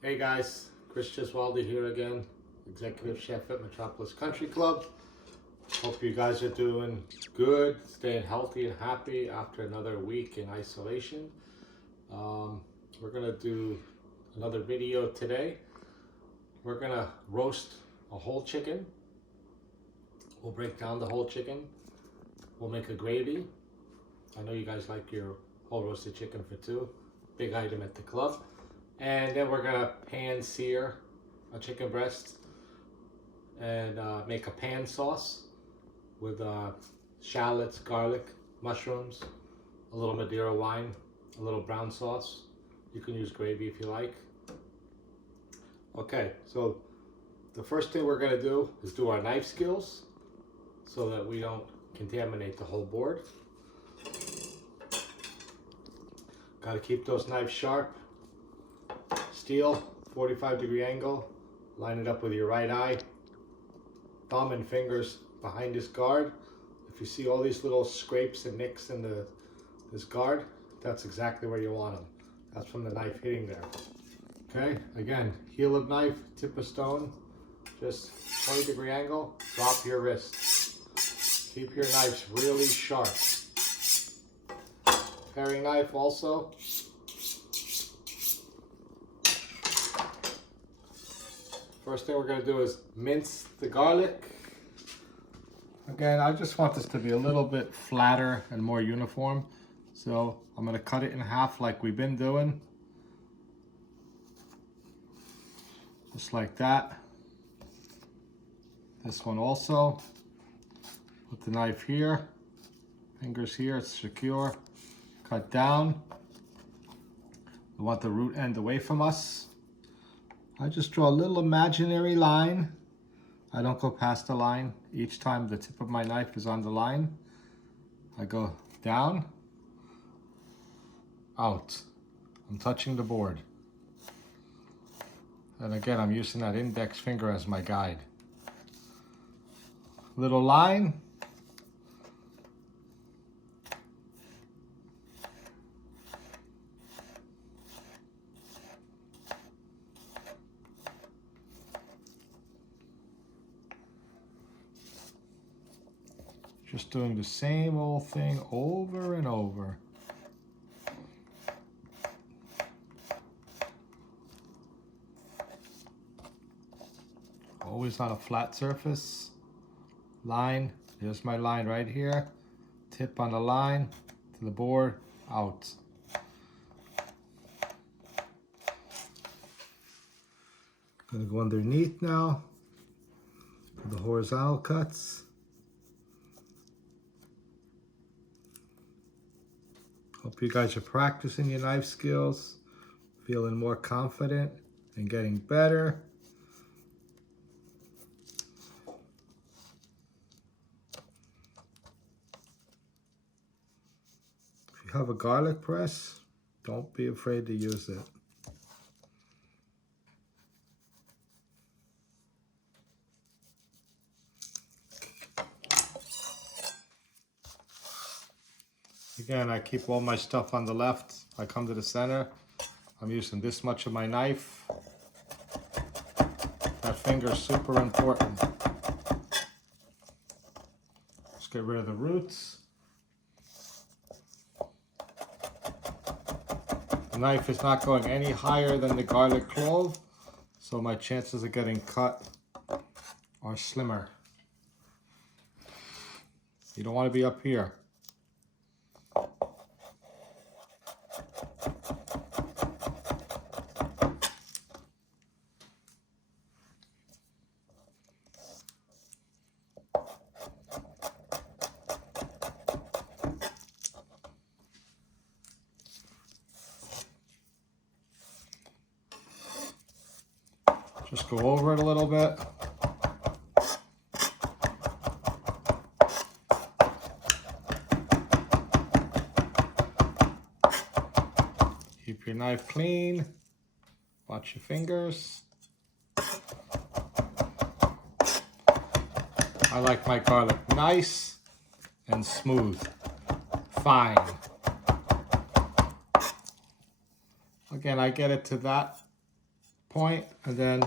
Hey guys, Chris Giswaldi here again, Executive Chef at Metropolis Country Club. Hope you guys are doing good, staying healthy and happy after another week in isolation. We're gonna do another video today. We're gonna roast a whole chicken. We'll break down the whole chicken. We'll make a gravy. I know you guys like your whole roasted chicken for two. Big item at the club. And then we're gonna pan sear a chicken breast and make a pan sauce with shallots, garlic, mushrooms, a little Madeira wine, a little brown sauce. You can use gravy if you like. Okay, so the first thing we're gonna do is do our knife skills so that we don't contaminate the whole board. Gotta keep those knives sharp. Steel, 45-degree angle. Line it up with your right eye. Thumb and fingers behind this guard. If you see all these little scrapes and nicks in this guard, that's exactly where you want them. That's from the knife hitting there. Okay, again, heel of knife, tip of stone, just 20-degree angle, drop your wrist. Keep your knives really sharp. Paring knife also. First thing we're going to do is mince the garlic. Again, I just want this to be a little bit flatter and more uniform. So I'm going to cut it in half like we've been doing. Just like that. This one also. Put the knife here. Fingers here, it's secure. Cut down. We want the root end away from us. I just draw a little imaginary line. I don't go past the line. Each time the tip of my knife is on the line, I go down, out. I'm touching the board. And again, I'm using that index finger as my guide. Little line. Just doing the same old thing over and over. Always on a flat surface. Line, there's my line right here. Tip on the line, to the board, out. Gonna go underneath now, for the horizontal cuts. Hope you guys are practicing your knife skills, feeling more confident and getting better. If you have a garlic press, don't be afraid to use it. Again, I keep all my stuff on the left. I come to the center. I'm using this much of my knife. That finger is super important. Let's get rid of the roots. The knife is not going any higher than the garlic clove, so my chances of getting cut are slimmer. You don't want to be up here. Just go over it a little bit. Keep your knife clean. Watch your fingers. I like my garlic nice and smooth, fine. Again, I get it to that point, and then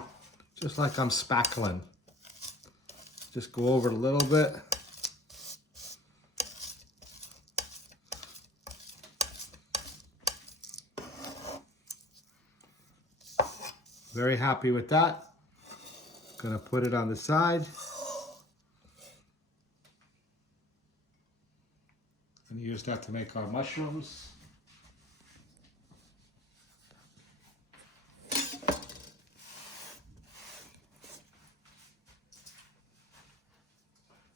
just like I'm spackling, just go over it a little bit. Very happy with that. Gonna put it on the side. And use that to make our mushrooms.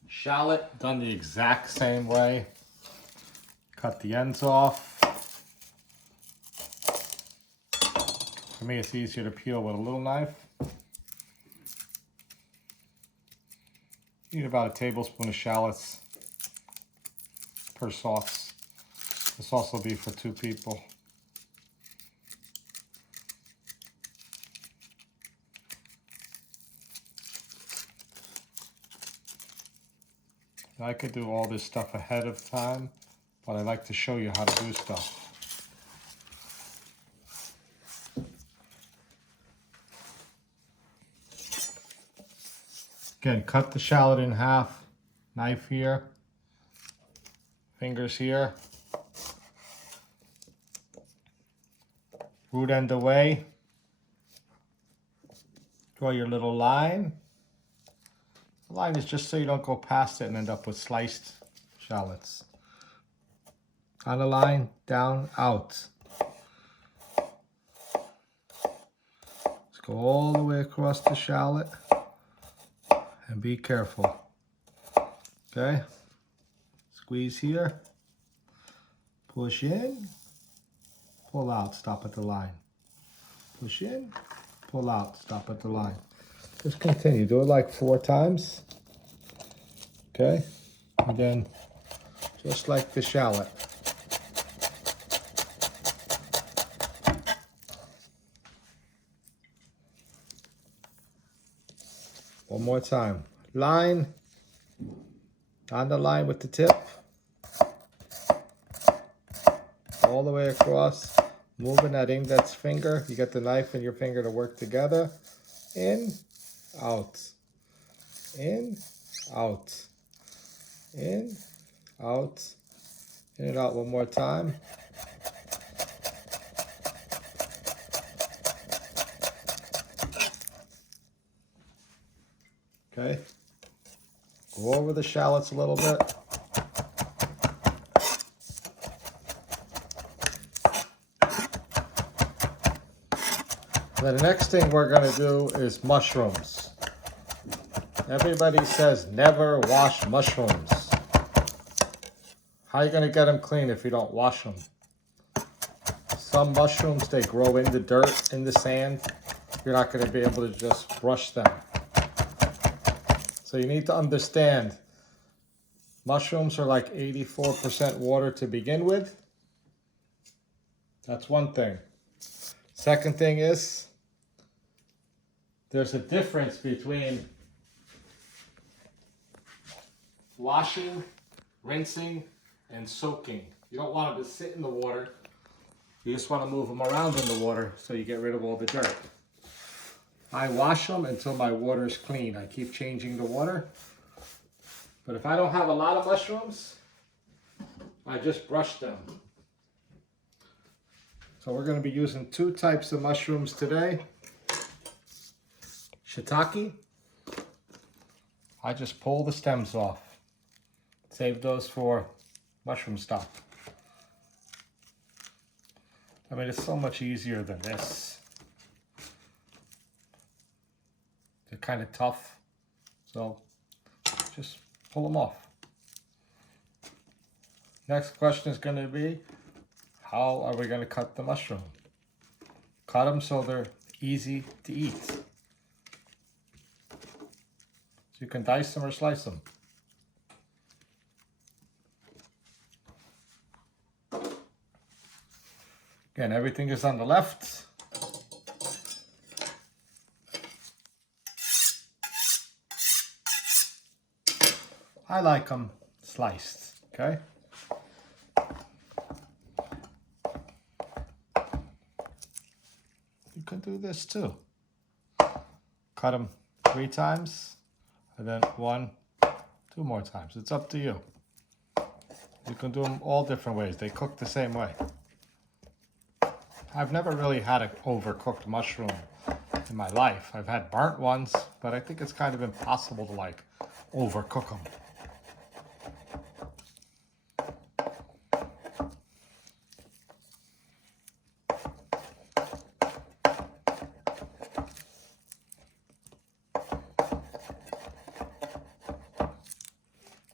Shallot, done the exact same way. Cut the ends off. For me, it's easier to peel with a little knife. You need about a tablespoon of shallots per sauce. This also be for 2 people. I could do all this stuff ahead of time, but I like to show you how to do stuff. Again, cut the shallot in half, knife here, fingers here, root end away, draw your little line. The line is just so you don't go past it and end up with sliced shallots. On the line, down, out. Let's go all the way across the shallot. And be careful. Okay? Squeeze here. Push in. Pull out. Stop at the line. Push in. Pull out. Stop at the line. Just continue. Do it like 4 times. Okay? And then, just like the shallot. One more time. Line. On the line with the tip. All the way across. Moving that index finger. You get the knife and your finger to work together. In. Out. In. Out. In. Out. In and out one more time. Okay, go over the shallots a little bit. Then the next thing we're going to do is mushrooms. Everybody says never wash mushrooms. How are you going to get them clean if you don't wash them? Some mushrooms, they grow in the dirt, in the sand. You're not going to be able to just brush them. So you need to understand, mushrooms are like 84% water to begin with. That's one thing. Second thing is, there's a difference between washing, rinsing, and soaking. You don't want them to sit in the water. You just want to move them around in the water so you get rid of all the dirt. I wash them until my water is clean. I keep changing the water. But if I don't have a lot of mushrooms, I just brush them. So we're going to be using 2 types of mushrooms today. Shiitake. I just pull the stems off. Save those for mushroom stock. I mean, it's so much easier than this. They're kind of tough, so just pull them off. Next question is going to be, how are we going to cut the mushroom? Cut them so they're easy to eat. So you can dice them or slice them. Again, everything is on the left. I like them sliced, okay? You can do this too. cut them 3 times, and then 1, 2 more times. It's up to you. You can do them all different ways. They cook the same way. I've never really had an overcooked mushroom in my life. I've had burnt ones, but I think it's kind of impossible to like overcook them.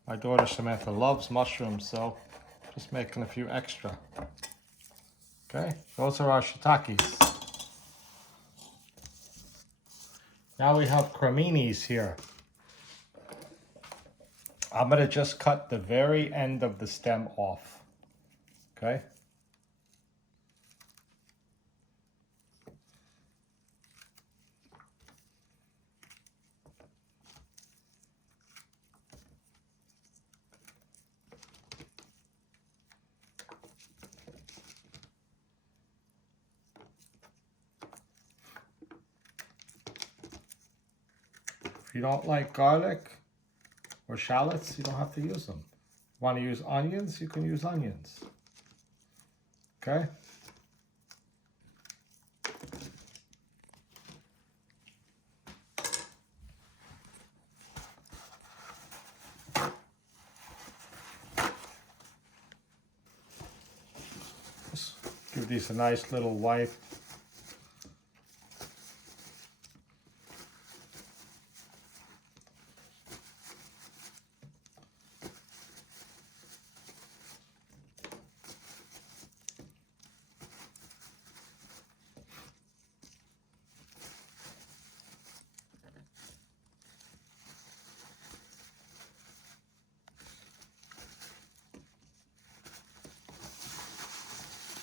My daughter Samantha loves mushrooms, so just making a few extra. Okay, those are our shiitakes. Now we have creminis here. I'm gonna just cut the very end of the stem off. Okay. If you don't like garlic or shallots, you don't have to use them. Want to use onions, you can use onions. Okay? Just give these a nice little wipe.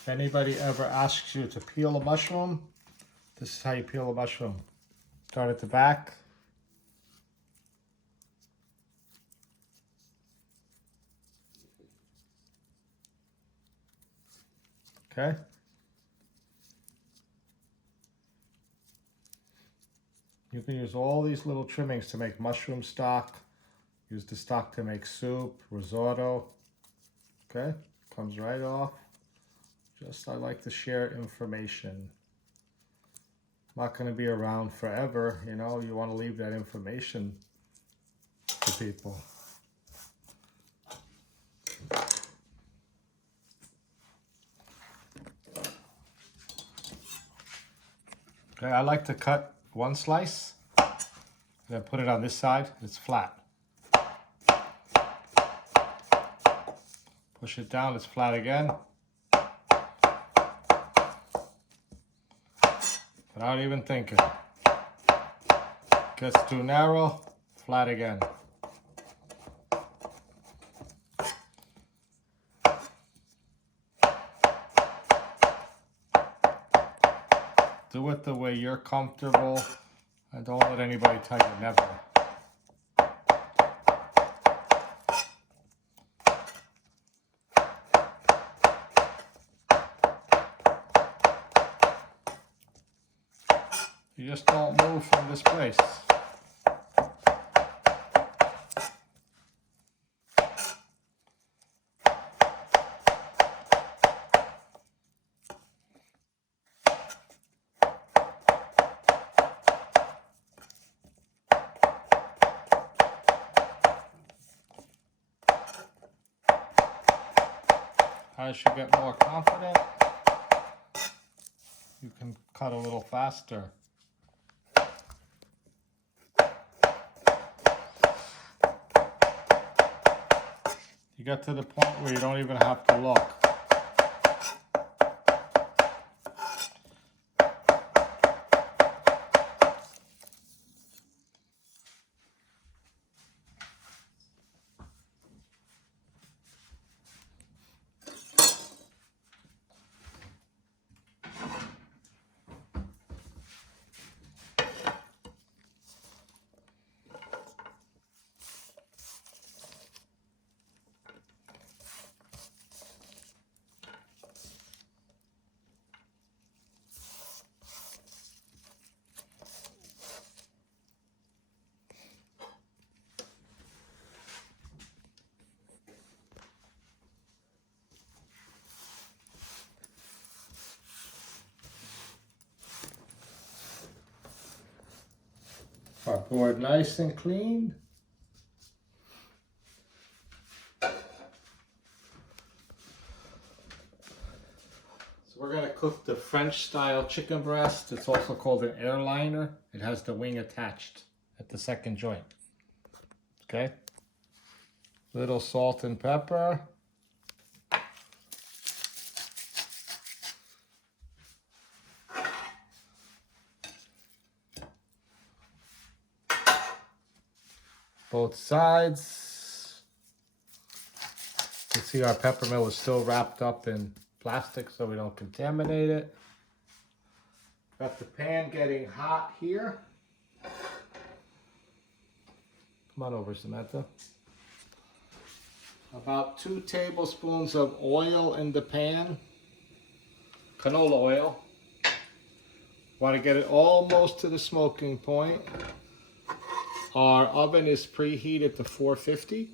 If anybody ever asks you to peel a mushroom, this is how you peel a mushroom. Start at the back. Okay. You can use all these little trimmings to make mushroom stock. Use the stock to make soup, risotto. Okay, comes right off. Just I like to share information. Not going to be around forever, you know. You want to leave that information to people. Okay, I like to cut one slice, and then put it on this side. It's flat. Push it down, it's flat again. Without even thinking. Gets too narrow, flat again. Do it the way you're comfortable, and don't let anybody tell you never. You just don't move from this place. As you get more confident, you can cut a little faster. You get to the point where you don't even have to look. our board nice and clean. We're going to cook the French style chicken breast. It's also called an airliner. It has the wing attached at the second joint. Okay. Little salt and pepper. Both sides. You can see our peppermill is still wrapped up in plastic so we don't contaminate it. Got the pan getting hot here. Come on over, Samantha. About 2 tablespoons of oil in the pan. Canola oil. Want to get it almost to the smoking point. Our oven is preheated to 450.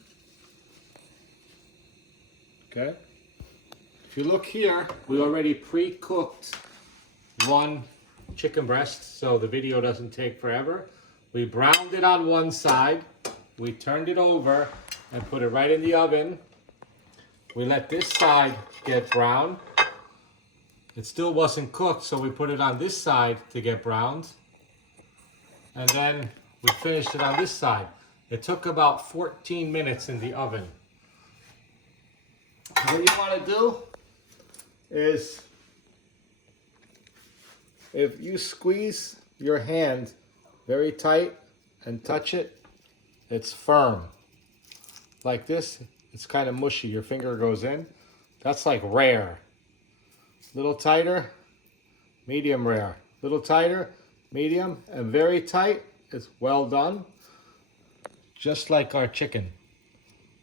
Okay. If you look here, we already pre-cooked one chicken breast, so the video doesn't take forever. We browned it on one side, we turned it over and put it right in the oven. We let this side get brown. It still wasn't cooked, so we put it on this side to get browned. And then we finished it on this side. It took about 14 minutes in the oven. What you want to do is, if you squeeze your hand very tight and touch it, it's firm. Like this, it's kind of mushy. Your finger goes in. That's like rare. Little tighter, medium rare. Little tighter, medium, and very tight is well done. Just like our chicken.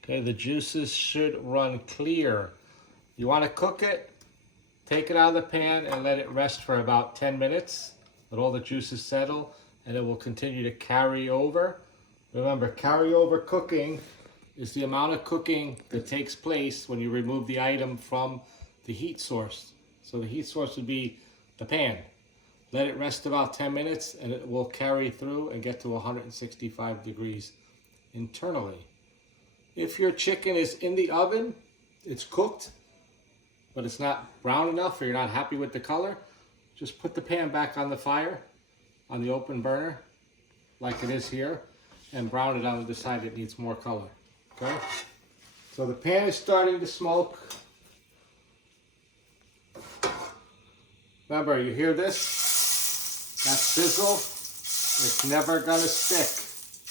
Okay, the juices should run clear. You want to cook it, take it out of the pan and let it rest for about 10 minutes. Let all the juices settle and it will continue to carry over. Remember, carryover cooking is the amount of cooking that takes place when you remove the item from the heat source. So the heat source would be the pan. Let it rest about 10 minutes and it will carry through and get to 165 degrees internally. If your chicken is in the oven, it's cooked, but it's not brown enough or you're not happy with the color, just put the pan back on the fire, on the open burner, like it is here, and brown it on the side that needs more color. Okay? So the pan is starting to smoke. Remember, you hear this? That sizzle? It's never gonna stick.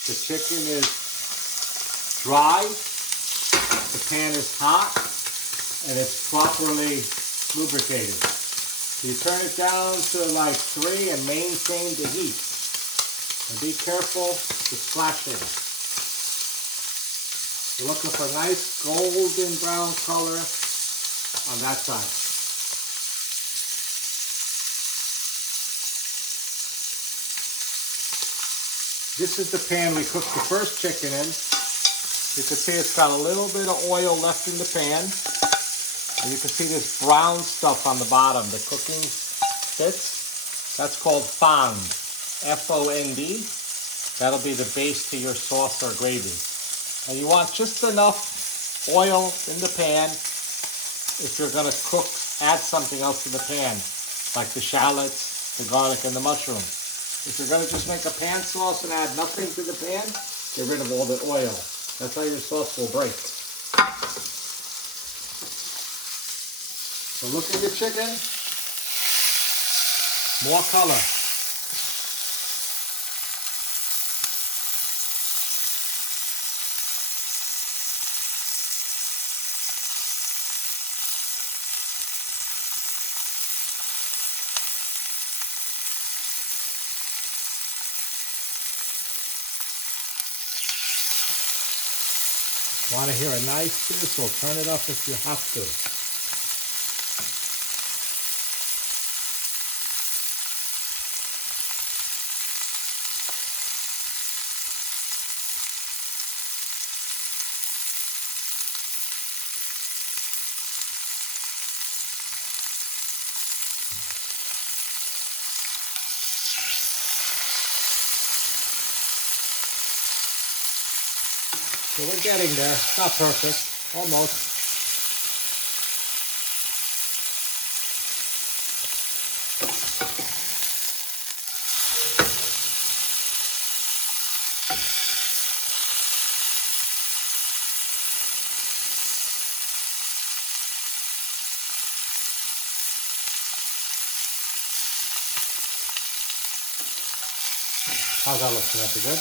The chicken is dry, the pan is hot, and it's properly lubricated. You turn it down to like 3 and maintain the heat. And be careful with splashing. You're looking for a nice golden brown color on that side. This is the pan we cooked the first chicken in. You can see it's got a little bit of oil left in the pan. And you can see this brown stuff on the bottom, the cooking bits. That's called fond, F-O-N-D. That'll be the base to your sauce or gravy. And you want just enough oil in the pan if you're gonna cook, add something else to the pan, like the shallots, the garlic, and the mushroom. If you're gonna just make a pan sauce and add nothing to the pan, get rid of all the oil. That's how your sauce will break. So look at your chicken. More color. Want to hear a nice sizzle, turn it up if you have to. So we're getting there. It's not perfect. Almost. How's that look, Samantha? Good?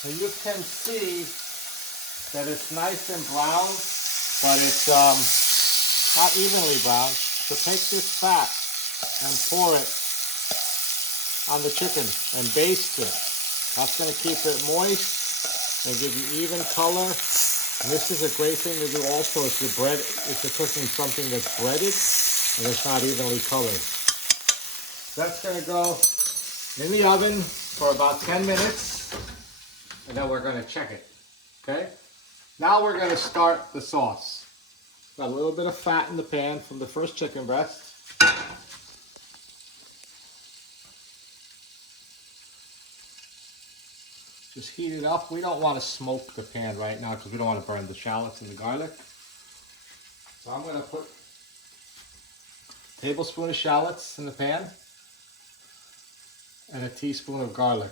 So you can see that it's nice and brown, but it's not evenly brown. So take this fat and pour it on the chicken and baste it. That's going to keep it moist and give you even color. And this is a great thing to do also if you're cooking something that's breaded and it's not evenly colored. That's going to go in the oven for about 10 minutes, and then we're going to check it, okay? Now we're going to start the sauce. Got a little bit of fat in the pan from the first chicken breast. Just heat it up. We don't want to smoke the pan right now because we don't want to burn the shallots and the garlic. So I'm going to put a tablespoon of shallots in the pan and a teaspoon of garlic.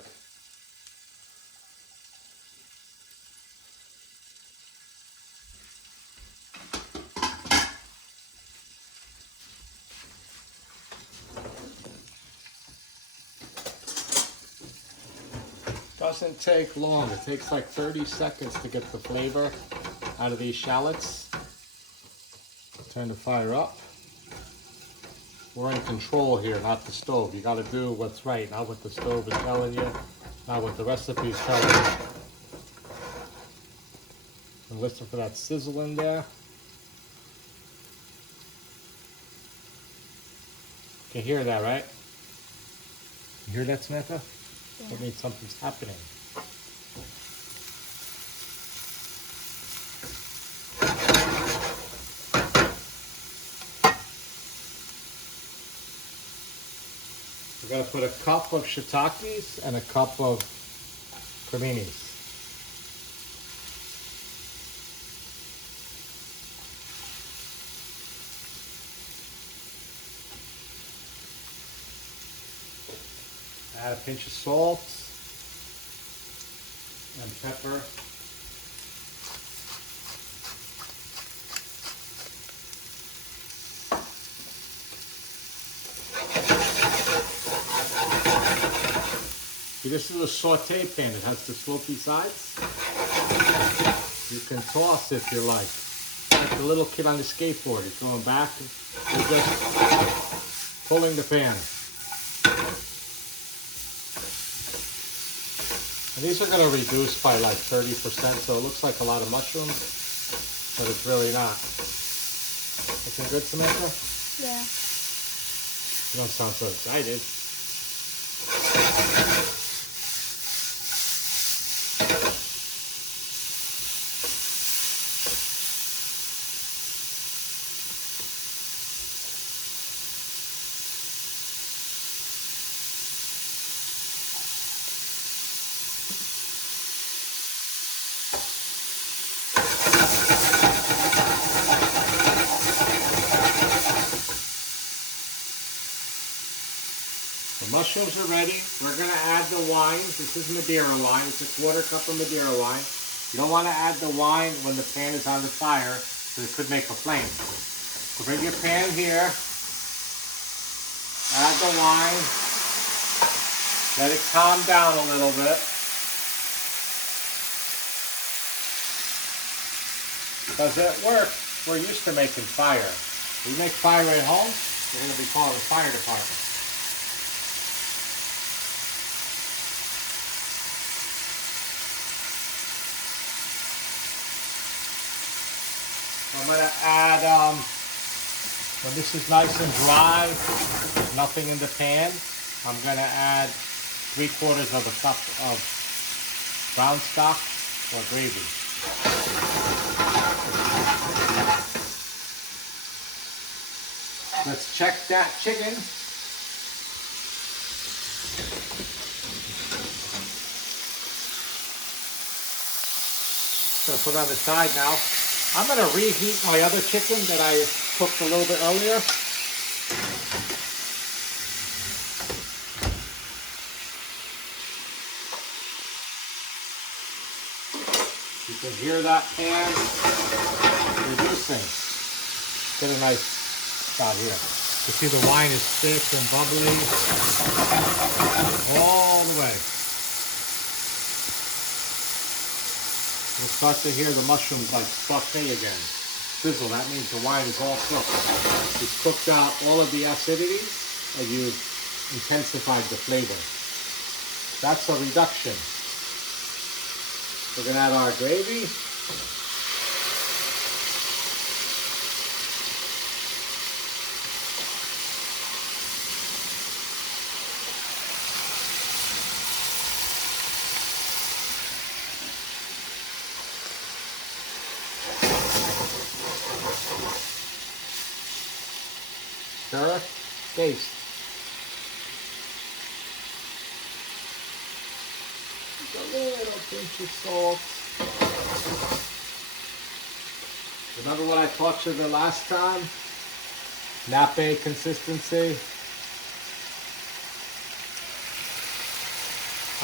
Doesn't take long. It takes like 30 seconds to get the flavor out of these shallots. Turn the fire up. We're in control here, not the stove. You got to do what's right, not what the stove is telling you, not what the recipe is telling you. And listen for that sizzle in there. You can hear that, right? You hear that, Samantha? Yeah. That means something's happening. We're going to put a cup of shiitakes and a cup of creminis. Add a pinch of salt and pepper. See, this is a saute pan. It has the slopey sides. You can toss if you like. Like the little kid on the skateboard. He's going back and you're just pulling the pan. And these are going to reduce by like 30%, so it looks like a lot of mushrooms, but it's really not. Looking good, Samantha? Yeah. You don't sound so excited. The mushrooms are ready. We're going to add the wine. This is Madeira wine. It's a 1/4 cup of Madeira wine. You don't want to add the wine when the pan is on the fire, because it could make a flame. So bring your pan here. Add the wine. Let it calm down a little bit. Because at work, we're used to making fire. We make fire at home, we're going to be calling the fire department. I'm going to add, when this is nice and dry, there's nothing in the pan, I'm going to add 3/4 of a cup of brown stock or gravy. Let's check that chicken. Gonna put it on the side now. I'm gonna reheat my other chicken that I cooked a little bit earlier. You can hear that pan reducing. Get a nice shot here. You see the wine is thick and bubbly all the way. You'll start to hear the mushrooms like saute again. Sizzle, that means the wine is all cooked. You've cooked out all of the acidity and you've intensified the flavor. That's a reduction. We're gonna add our gravy. Stir, taste. A little pinch of salt. Remember what I taught you the last time? Nappe consistency.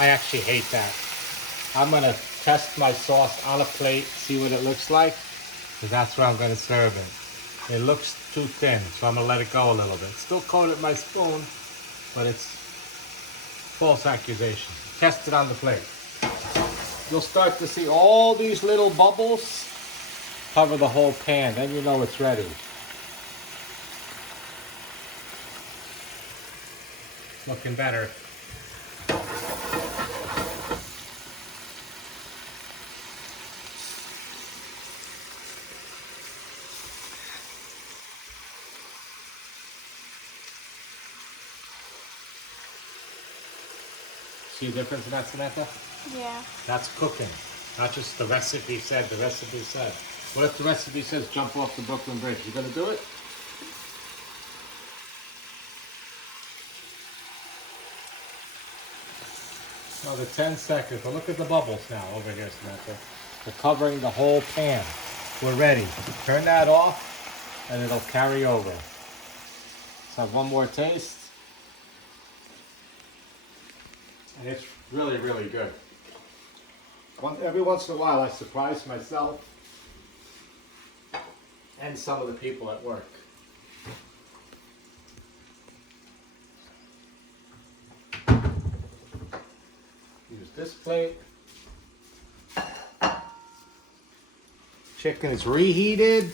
I actually hate that. I'm gonna test my sauce on a plate, see what it looks like, because that's where I'm gonna serve it. It looks too thin, so I'm gonna let it go a little bit. Still coat it with my spoon, but it's false accusation. Test it on the plate. You'll start to see all these little bubbles cover the whole pan. Then you know it's ready. Looking better. See the difference in that, Samantha? Yeah. That's cooking. Not just the recipe said, the recipe said. What if the recipe says jump off the Brooklyn Bridge? You gonna do it? Another 10 seconds. But look at the bubbles now over here, Samantha. They're covering the whole pan. We're ready. Turn that off and it'll carry over. Let's have one more taste. And it's really, really good. Every once in a while I surprise myself and some of the people at work. Use this plate. Chicken is reheated.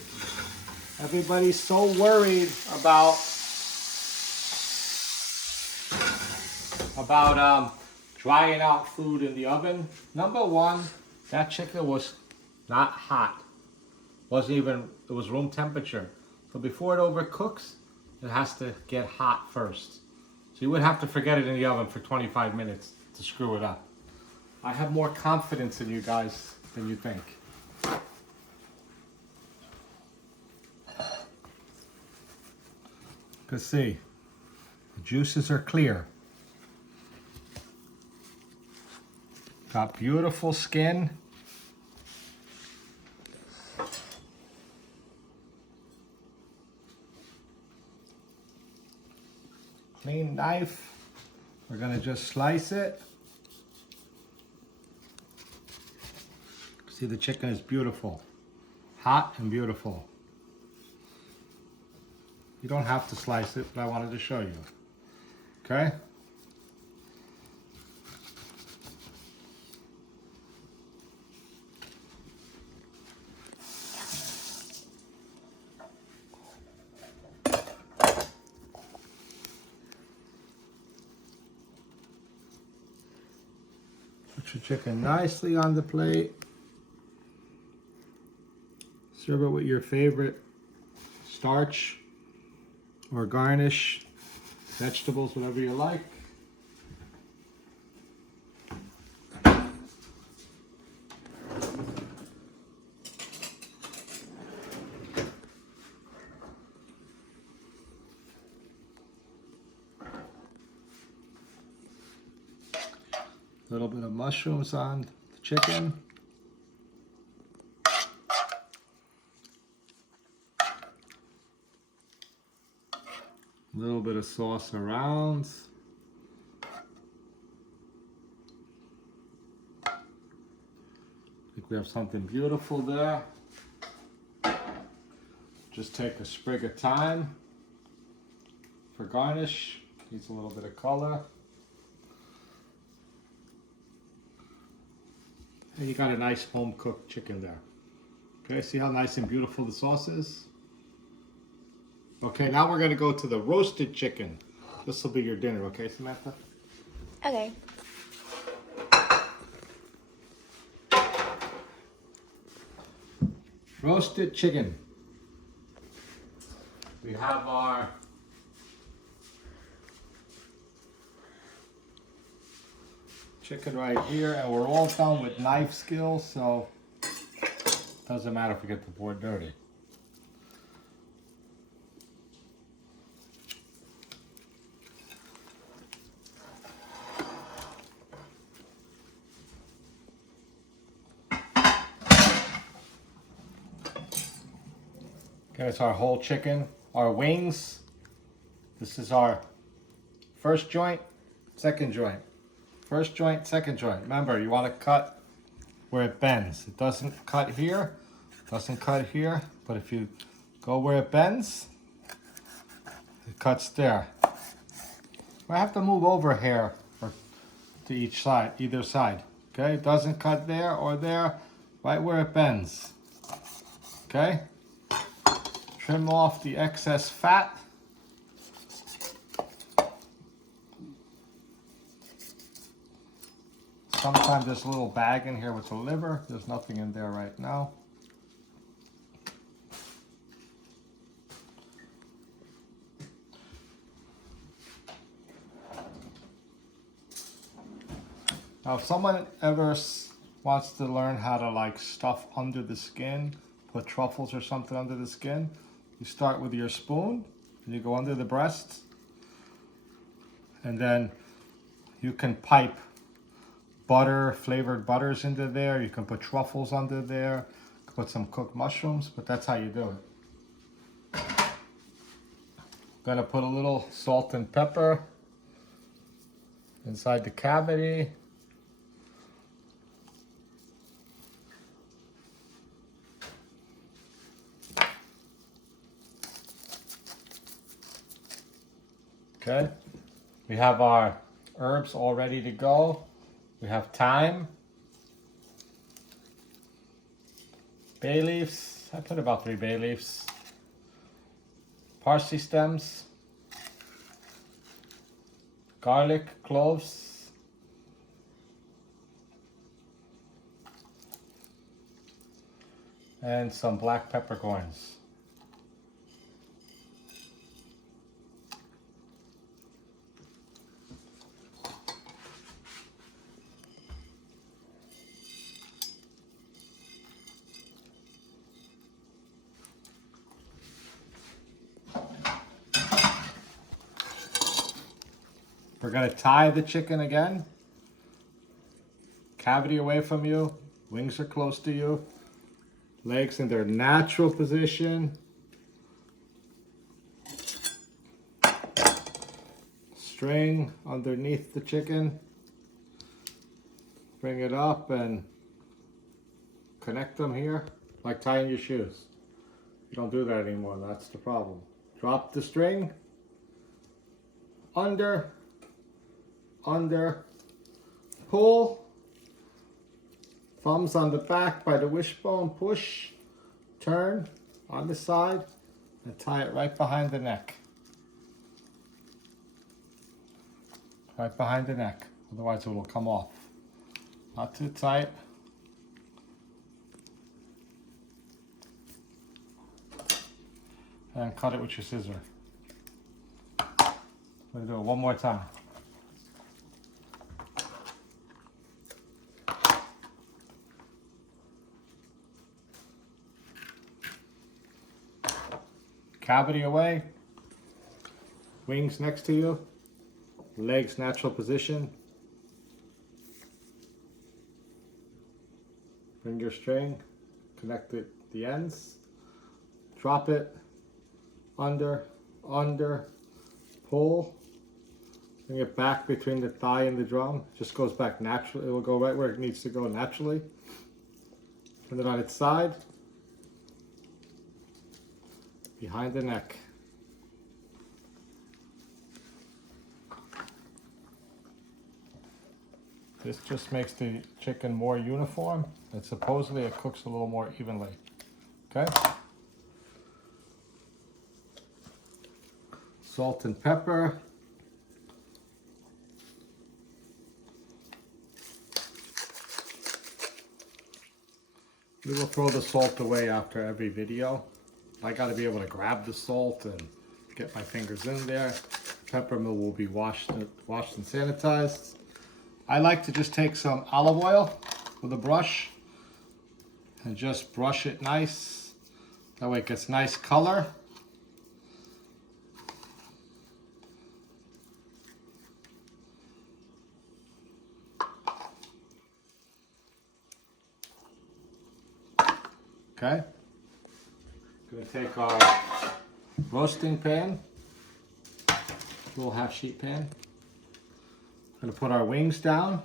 Everybody's so worried about drying out food in the oven. Number one, that chicken was not hot. Wasn't even, it was room temperature. So before it overcooks, it has to get hot first. So you would have to forget it in the oven for 25 minutes to screw it up. I have more confidence in you guys than you think. Because see, the juices are clear. Got beautiful skin. Clean knife. We're gonna just slice it. See, the chicken is beautiful. Hot and beautiful. You don't have to slice it, but I wanted to show you. Okay? Put your chicken nicely on the plate. Serve it with your favorite starch or garnish, vegetables, whatever you like. A little bit of mushrooms on the chicken. little bit of sauce around. I think we have something beautiful there. Just take a sprig of thyme for garnish. Needs a little bit of color. And you got a nice home cooked chicken there. Okay, see how nice and beautiful the sauce is? Okay, now we're gonna go to the roasted chicken. This will be your dinner, okay, Samantha? Okay. Roasted chicken. We have our chicken right here, and we're all done with knife skills, so it doesn't matter if we get the board dirty. Okay, it's our whole chicken, our wings. This is our first joint, second joint. First joint, second joint. Remember, you want to cut where it bends. It doesn't cut here, doesn't cut here, but if you go where it bends, it cuts there. I have to move over here or to each side, either side. Okay, it doesn't cut there or there, right where it bends. Okay, trim off the excess fat. Sometimes there's a little bag in here with the liver. There's nothing in there right now. Now, if someone ever wants to learn how to like stuff under the skin, put truffles or something under the skin, you start with your spoon and you go under the breast, and then you can pipe butter, flavored butters into there. You can put truffles under there, put some cooked mushrooms, but that's how you do it. Gonna put a little salt and pepper inside the cavity. Okay, we have our herbs all ready to go. We have thyme, bay leaves. I put about 3 bay leaves. Parsley stems, garlic, cloves, and some black peppercorns. We're gonna tie the chicken again. Cavity away from you, wings are close to you, legs in their natural position. String underneath the chicken. Bring it up and connect them here, like tying your shoes. You don't do that anymore, that's the problem. Drop the string, under, pull, thumbs on the back by the wishbone, push, turn on the side, and tie it right behind the neck. Right behind the neck, otherwise it will come off. Not too tight. And cut it with your scissors. We're gonna do it one more time. Cavity away, wings next to you, legs natural position. Bring your string, connect it, the ends, drop it, under, pull, bring it back between the thigh and the drum. It just goes back naturally. It will go right where it needs to go naturally. And then on its side, behind the neck. This just makes the chicken more uniform, and supposedly it cooks a little more evenly. Okay? Salt and pepper. We will throw the salt away after every video. I gotta be able to grab the salt and get my fingers in there. Pepper mill will be washed and sanitized. I like to just take some olive oil with a brush and just brush it nice. That way it gets nice color. Okay. Gonna take our roasting pan, little half sheet pan. Gonna put our wings down,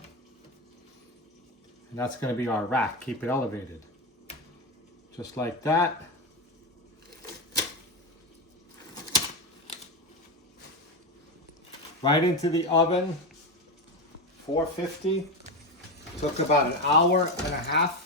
and that's gonna be our rack. Keep it elevated. Just like that. Right into the oven, 450. Took about an hour and a half.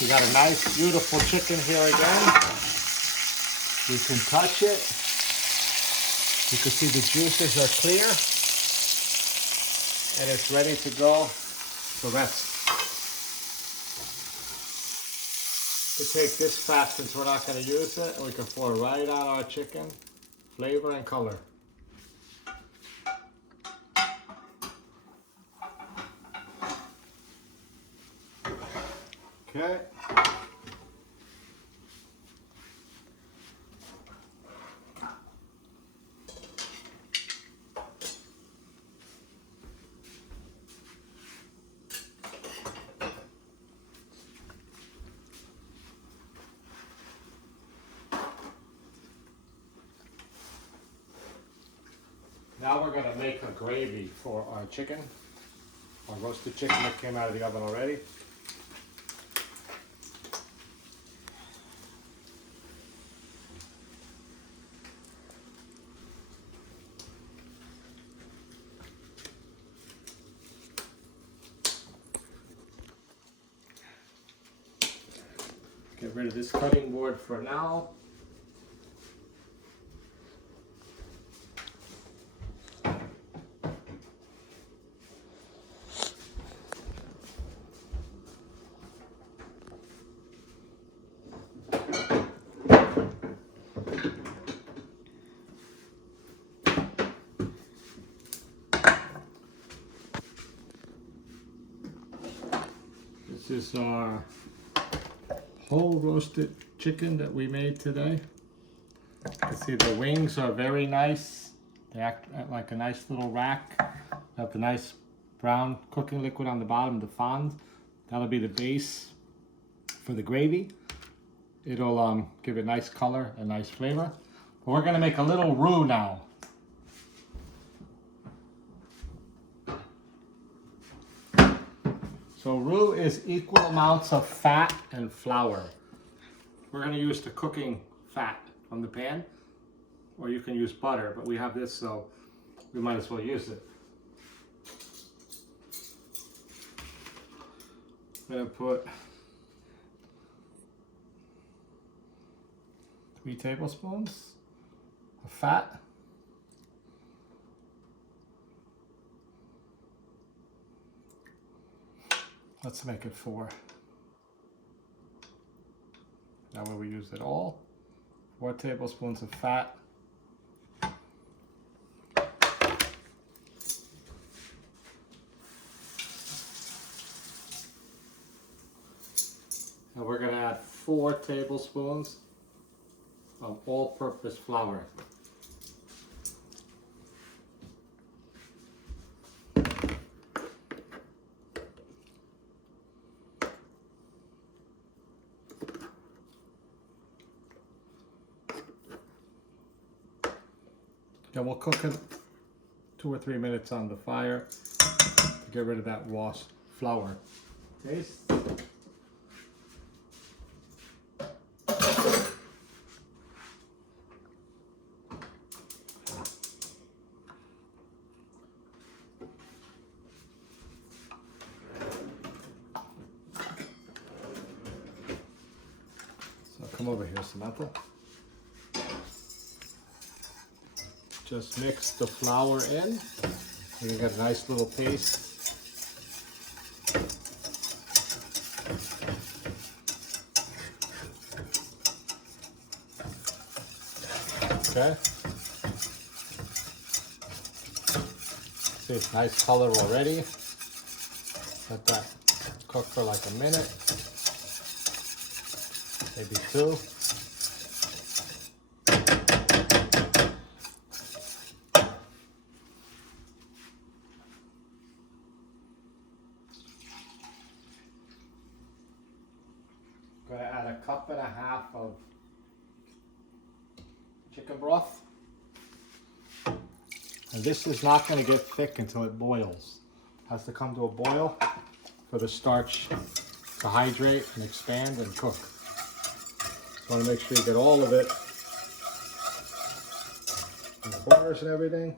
We got a nice, beautiful chicken here again. You can touch it. You can see the juices are clear. And it's ready to go to rest. We take this fat since we're not going to use it, and we can pour right on our chicken. Flavor and color. Okay. Now we're going to make a gravy for our chicken, our roasted chicken that came out of the oven already. Get rid of this cutting board for now. This is our whole roasted chicken that we made today. You can see the wings are very nice. They act like a nice little rack. Have the nice brown cooking liquid on the bottom, the fond. That'll be the base for the gravy. It'll give it nice color and nice flavor. But we're gonna make a little roux now. So roux is equal amounts of fat and flour. We're going to use the cooking fat from the pan, or you can use butter, but we have this, so we might as well use it. I'm going to put 3 tablespoons of fat. Let's make it 4. That way we use it all. 4 tablespoons of fat. And we're going to add 4 tablespoons of all-purpose flour. Yeah, we'll cook it 2 or 3 minutes on the fire to get rid of that raw flour. Taste. So come over here, Samantha. Just mix the flour in, and you get a nice little paste. Okay. See, it's nice color already. Let that cook for like a minute, maybe 2. I'm going to add 1.5 cups of chicken broth. And this is not going to get thick until it boils. It has to come to a boil for the starch to hydrate and expand and cook. So I want to make sure you get all of it in the corners and everything.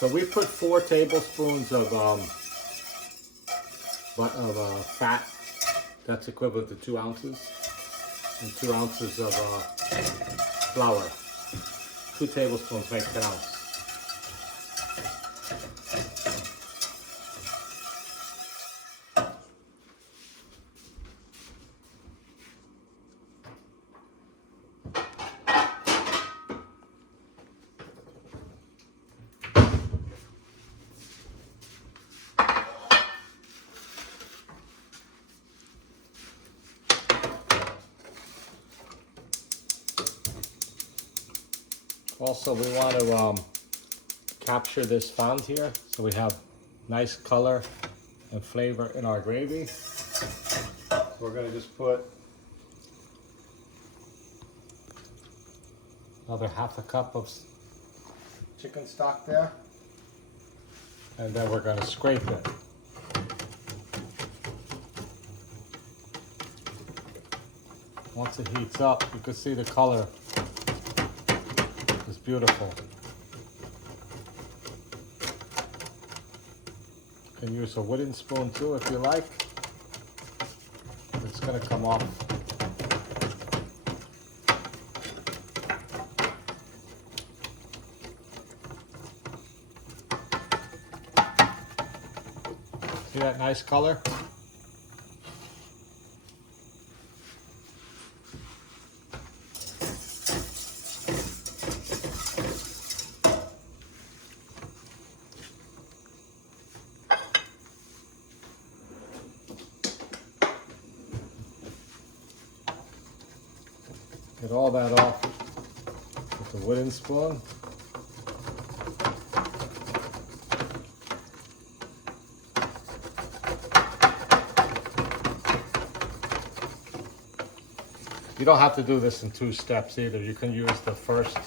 So we put 4 tablespoons of fat. That's equivalent to 2 ounces, and 2 ounces of flour. 2 tablespoons make 1 ounce. Also, we want to capture this fond here, so we have nice color and flavor in our gravy. So we're going to just put another 1/2 cup of chicken stock there, and then we're going to scrape it. Once it heats up, you can see the color. It's beautiful. You can use a wooden spoon too if you like. It's going to come off. See that nice color? Get all that off with the wooden spoon. You don't have to do this in 2 steps either. You can use the first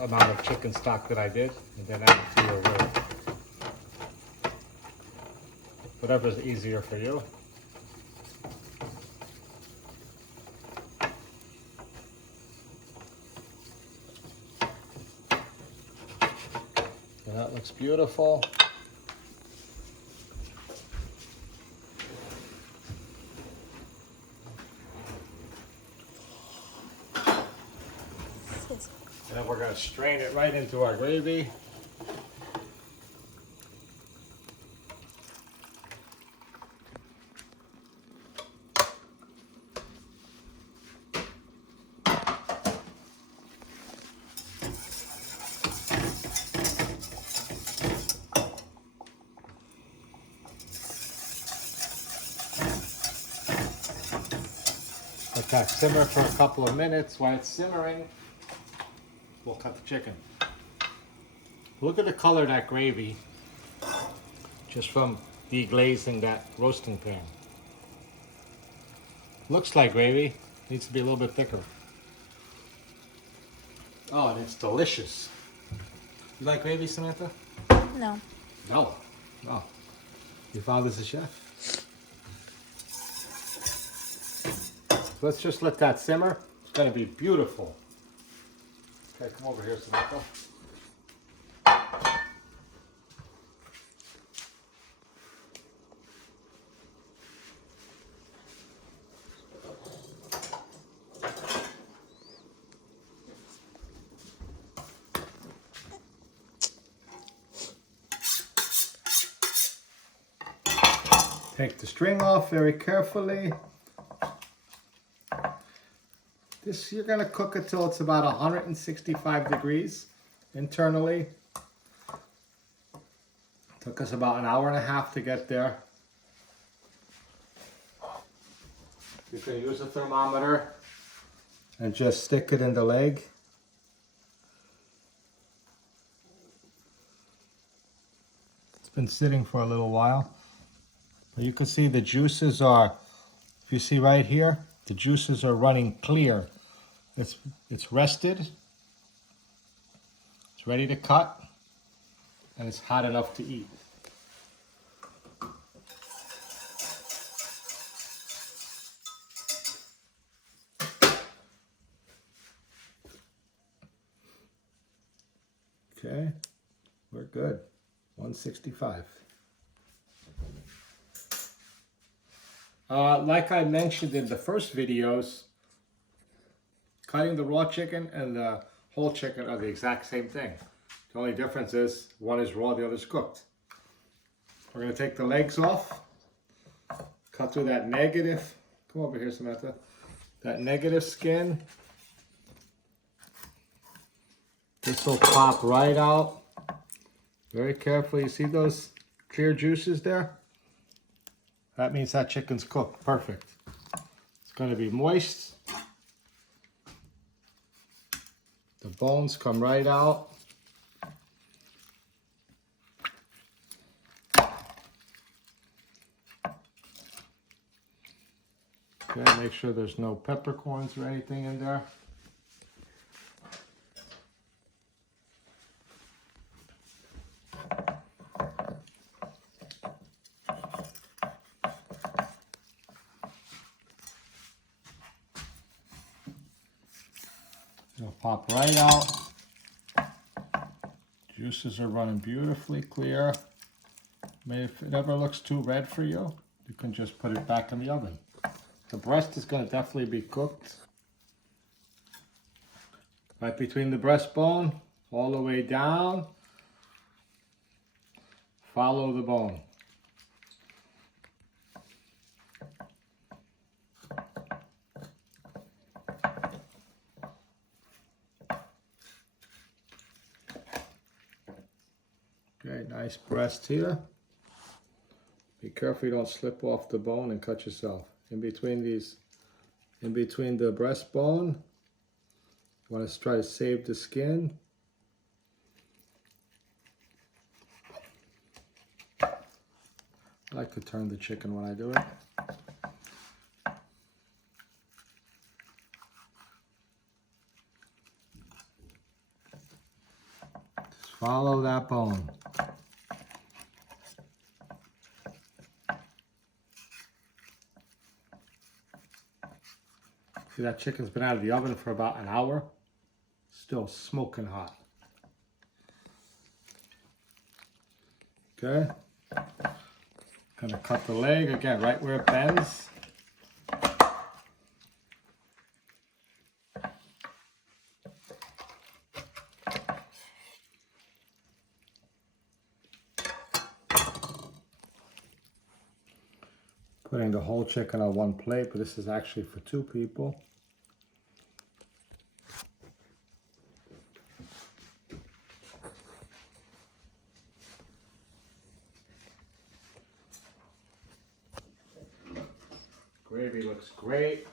amount of chicken stock that I did and then add it to your roux. Whatever's easier for you. And that looks beautiful. And then we're going to strain it right into our gravy. Let that simmer for a couple of minutes. While it's simmering, we'll cut the chicken. Look at the color of that gravy just from deglazing that roasting pan. Looks like gravy, needs to be a little bit thicker. Oh, and it's delicious. You like gravy, Samantha? No. No. Oh. Your father's a chef? So let's just let that simmer. It's going to be beautiful. Okay, come over here, Samantha. Take the string off very carefully. This, you're going to cook it till it's about 165 degrees internally. Took us about an hour and a half to get there. You can use a thermometer and just stick it in the leg. It's been sitting for a little while. You can see the juices are, if you see right here, the juices are running clear. It's rested, it's ready to cut, and it's hot enough to eat. Okay, we're good. 165. Like I mentioned in the first videos, cutting the raw chicken and the whole chicken are the exact same thing. The only difference is one is raw, the other is cooked. We're going to take the legs off, cut through that negative, come over here Samantha, that negative skin. This will pop right out. Very carefully, you see those clear juices there? That means that chicken's cooked. Perfect. It's going to be moist. The bones come right out. Okay, make sure there's no peppercorns or anything in there. It'll pop right out. Juices are running beautifully clear. If it ever looks too red for you, you can just put it back in the oven. The breast is going to definitely be cooked. Right between the breastbone, all the way down. Follow the bone. Okay, nice breast here. Be careful you don't slip off the bone and cut yourself. In between the breastbone, you want to try to save the skin. I like to turn the chicken when I do it. Just follow that bone. See, that chicken's been out of the oven for about an hour. Still smoking hot. Okay. Gonna cut the leg again, right where it bends. Putting the whole chicken on one plate, but this is actually for 2 people. Gravy looks great.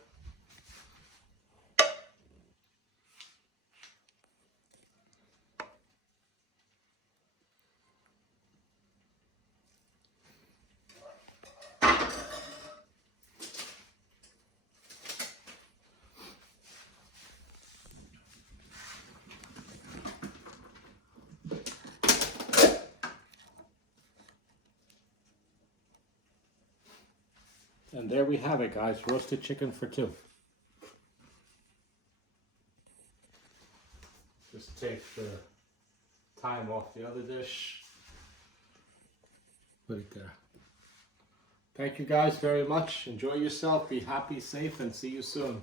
And there we have it, guys. Roasted chicken for two. Just take the thyme off the other dish. Put it there. Thank you guys very much. Enjoy yourself. Be happy, safe, and see you soon.